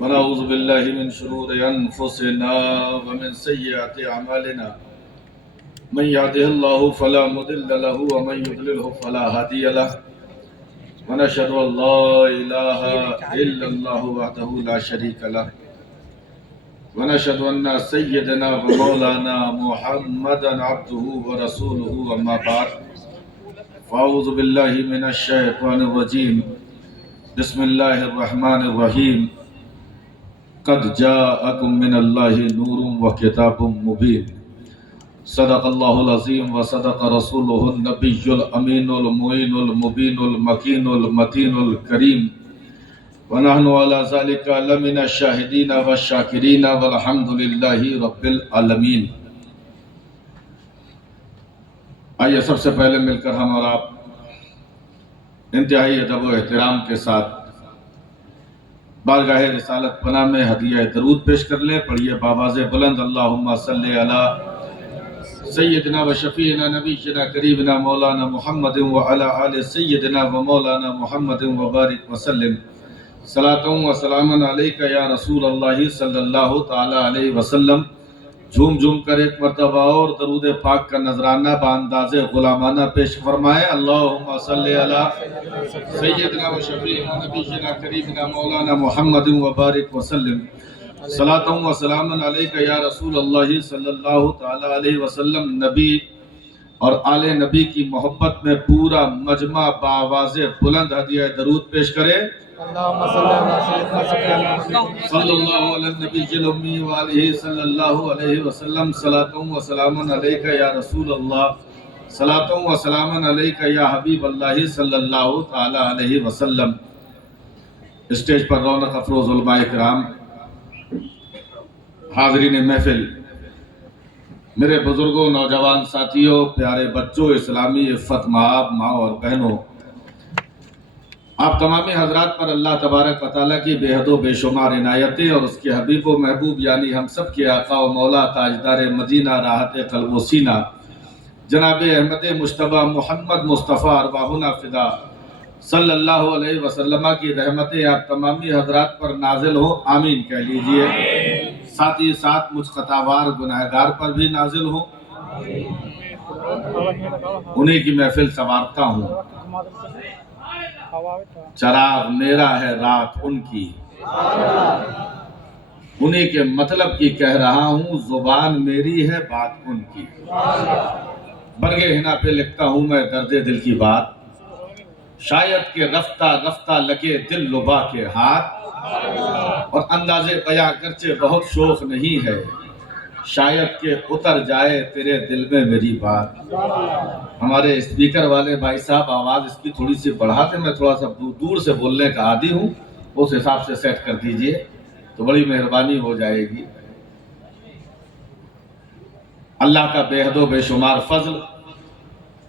ونعوذ بالله من شرور أنفسنا ومن سيئات أعمالنا من يهده الله فلا مضل له ومن يضلله فلا هادي له ونشهد أن لا إله إلا الله وحده لا شريك له ونشهد أن سيدنا ومولانا محمدا عبده ورسوله أما بعد فأعوذ بالله من الشيطان الرجيم بسم الله الرحمن الرحيم قد جاءكم من الله نور وكتاب مبين صدق الله العظيم وصدق رسوله النبي الأمين المعين المبين المكين المتين الكريم ونحن على ذلك لمن الشاهدين والشاكرين والحمد لله رب العالمين۔ آئیے سب سے پہلے مل کر ہم اور آپ انتہائی ادب و احترام کے ساتھ بارگاہ رسالت پناہ میں ہدیہ درود پیش کر لیں۔ پڑھیے بآواز بلند اللہم صلی علی سیدنا و شفیعنا نبینا قریبنا مولانا محمد وعلی آل سیدنا و مولانا محمد وبارک وسلم۔ صلاۃ و سلام علیکہ یا رسول اللہ صلی اللہ تعالی علیہ وسلم۔ جھوم جھوم کر ایک مرتبہ اور درود پاک کا نذرانہ بانداز غلامانہ پیش فرمائے۔ اللہم صلی علی سیدنا و شفیعنا نبینا قریبنا مولانا محمد وبارک وسلم۔ صلاۃ و سلام علیکہ یا رسول اللہ صلی اللہ تعالی علیہ وسلم۔ نبی اور آل نبی کی محبت میں پورا مجمع بآواز بلند ہدیہ درود پیش کرے۔ صلی اللہ علیہ النبی الامی وآلہ صلی اللہ علیہ وسلم۔ صلاۃ و سلام علیکہ یا رسول اللہ، صلاۃ و سلام علیکہ یا حبیب اللہ صلی اللہ تعالی علیہ وسلم۔ اسٹیج پر رونق افروز علماء کرام، حاضرین محفل، میرے بزرگوں، نوجوان ساتھیوں، پیارے بچوں، اسلامی عفت مآب، ماں اور بہنوں، آپ تمامی حضرات پر اللہ تبارک و تعالیٰ کی بے حد و بے شمار عنایتیں اور اس کے حبیب و محبوب یعنی ہم سب کے آقا و مولا تاجدار مدینہ راحت قلب و سینہ جناب احمد مجتبیٰ محمد مصطفیٰ ارواحنا فدا صلی اللہ علیہ وسلم کی رحمتیں آپ تمامی حضرات پر نازل ہوں، آمین کہہ لیجئے۔ ساتھ ہی ساتھ مجھ خطاوار گناہگار پر بھی نازل ہوں، انہی کی محفل سنوارتا ہوں۔ چراغ میرا ہے رات ان کی، انہی کے مطلب کی کہہ رہا ہوں، زبان میری ہے بات ان کی۔ برگِ حنا پہ لکھتا ہوں میں درد دل کی بات، شاید کہ رفتہ رفتہ لگے دل لبا کے ہاتھ، اور انداز بیاں گرچہ بہت شوق نہیں ہے، شاید کہ اتر جائے تیرے دل میں میری بات۔ ہمارے اسپیکر والے بھائی صاحب آواز اس کی تھوڑی سی بڑھا دیں، میں تھوڑا سا دور سے بولنے کا عادی ہوں، اس حساب سے سیٹ کر دیجئے تو بڑی مہربانی ہو جائے گی۔ اللہ کا بے حد و بے شمار فضل،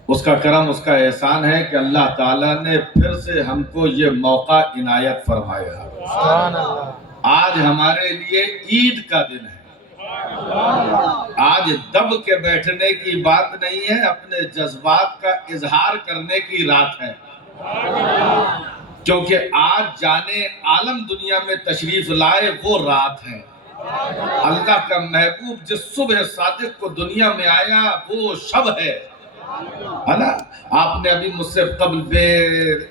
اس کا کرم، اس کا احسان ہے کہ اللہ تعالیٰ نے پھر سے ہم کو یہ موقع عنایت فرمایا۔ آج ہمارے لیے عید کا دن ہے، آج دب کے بیٹھنے کی بات نہیں ہے، اپنے جذبات کا اظہار کرنے کی رات ہے، کیونکہ آج جانے عالم دنیا میں تشریف لائے وہ رات ہے۔ اللہ کا محبوب جس صبح صادق کو دنیا میں آیا وہ شب ہے نا۔ آپ نے ابھی مجھ سے قبل بے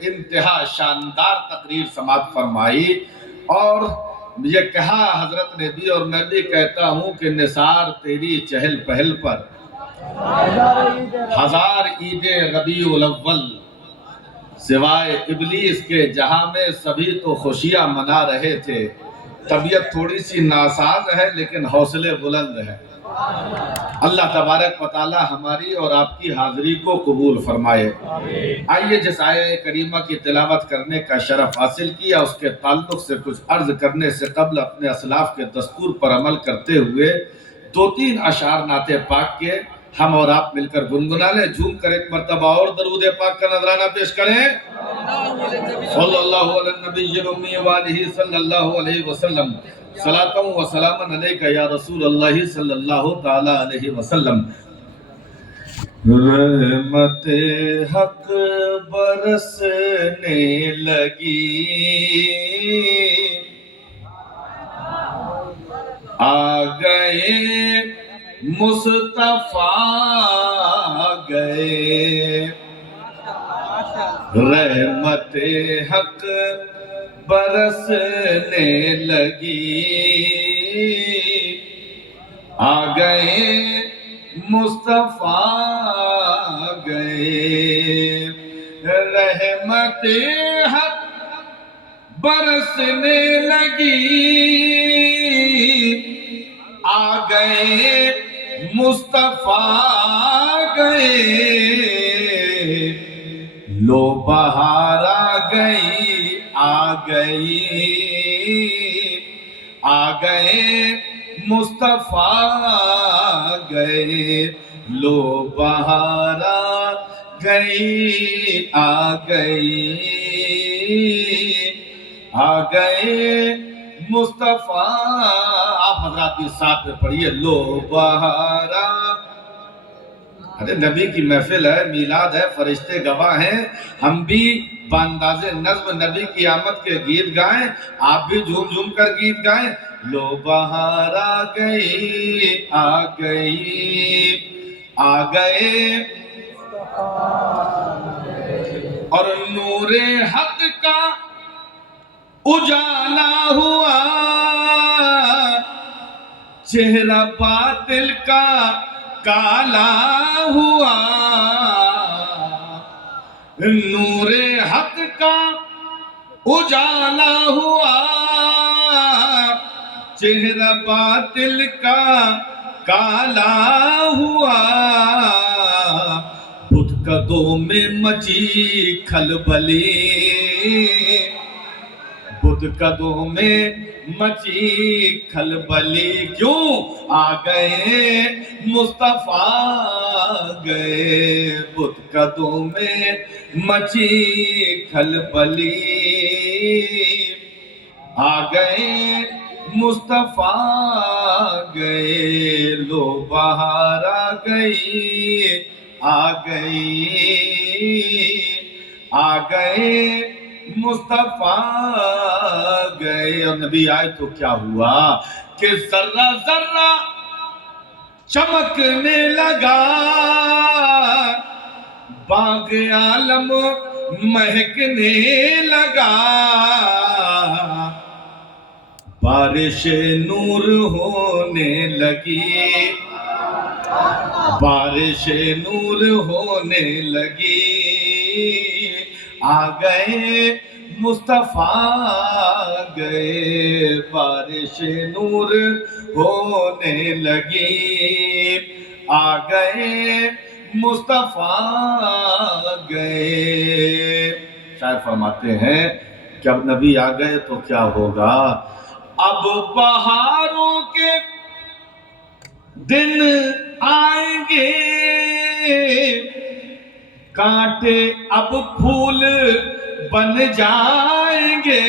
انتہا شاندار تقریر سماعت فرمائی اور یہ کہا حضرت نے بھی اور میں بھی کہتا ہوں کہ نثار تیری چہل پہل پر ہزار عید ربیع الاول، سوائے ابلیس کے جہاں میں سبھی تو خوشیاں منا رہے تھے۔ طبیعت تھوڑی سی ناساز ہے لیکن حوصلے بلند ہے۔ اللہ تبارک و تعالی ہماری اور آپ کی حاضری کو قبول فرمائے۔ آئیے جس آیہ کریمہ کی تلاوت کرنے کا شرف حاصل کیا، اس کے تعلق سے کچھ عرض کرنے سے قبل اپنے اسلاف کے دستور پر عمل کرتے ہوئے دو تین اشعار نعت پاک کے ہم اور آپ مل کر گنگنا لیں۔ جھوم کر ایک مرتبہ اور درود پاک کا نذرانہ پیش کریں۔ صلی اللہ علیہ النبی الامی وآلہ صلی اللہ علیہ وسلم۔ صلاۃ و سلام علیکہ یا رسول اللہ صلی اللہ تعالی علیہ وسلم۔ رحمت حق برسنے لگی، گئے مصطفیٰ گئے رحمت حق برسنے لگی آ گئے مصطفیٰ گئے رحمت حق برسنے لگی آ گئے مصطفیٰ گئے لو بہار آ گئی آ گئی آ گئے مصطفیٰ گئے لو بہار آ گئی آ گئی آ گئے مصطفیٰ. آپ حضرات بھی ساتھ میں پڑھیے لو بہارا. ارے نبی کی محفل ہے، میلاد ہے، فرشتے گواہ ہیں، ہم بھی بانداز نظم نبی کی آمد کے گیت گائیں، آپ بھی جھوم جھوم کر گیت گائیں. لو بہار آ گئی آ گئی آ گئے اور نور حق کا اجالا ہوا، چہرہ باطل کا کالا ہوا. نور حق کا اجالا ہوا، چہرہ باطل کا کالا ہوا. بت قدوں میں مچی کھلبلی، بت قدوں میں مچی کھلبلی. کیوں؟ آ گئے مصطفیٰ گئے. بت قدوں میں مچی کھلبلی، آ گئے مصطفیٰ گئے. لو بہار آ گئی آ گئی آ گئے مصطفیٰ گئے. اور نبی آئے تو کیا ہوا کہ ذرہ ذرہ چمکنے لگا، باغ عالم مہکنے لگا. بارش نور ہونے لگی، بارش نور ہونے لگی. آ گئے مصطفیٰ گئے، بارش نور ہونے لگی. آ گئے مصطفیٰ گئے. شاعر فرماتے ہیں کہ اب نبی آ گئے تو کیا ہوگا؟ اب بہاروں کے دن آئیں گے، کانٹے اب پھول بن جائیں گے.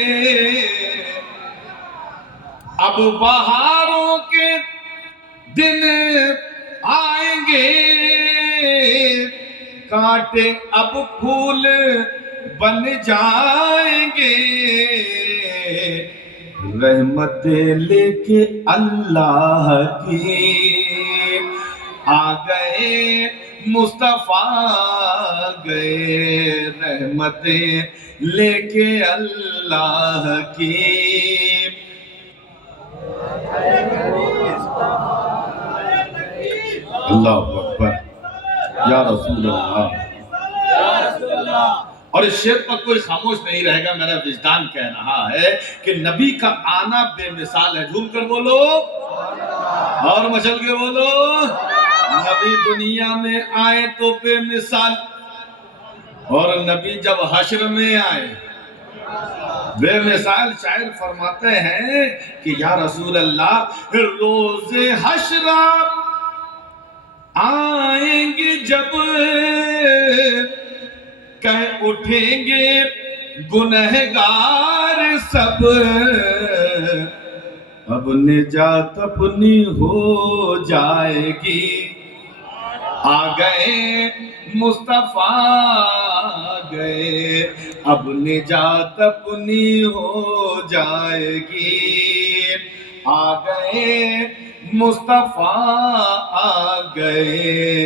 اب بہاروں کے دن آئیں گے، کانٹے اب پھول بن جائیں گے. رحمت لے کے اللہ کی آ گئے مصطفیٰ گئے. رحمتیں لے کے اللہ کی اللہ اکبر یا رسول اللہ. اور اس شعر پر کوئی خاموش نہیں رہے گا. میرا وجدان کہہ رہا ہے کہ نبی کا آنا بے مثال ہے. جھوم کر بولو اور مچل کے بولو. نبی دنیا میں آئے تو بے مثال، اور نبی جب حشر میں آئے بے مثال. شاعر فرماتے ہیں کہ یا رسول اللہ روز حشر آئیں گے جب، کہہ اٹھیں گے گنہگار سب، اب نجات اپنی ہو جائے گی. آ گئے مصطفیٰ گئے، اب نجات اپنی ہو جائے گی. آ گئے مصطفیٰ آ گئے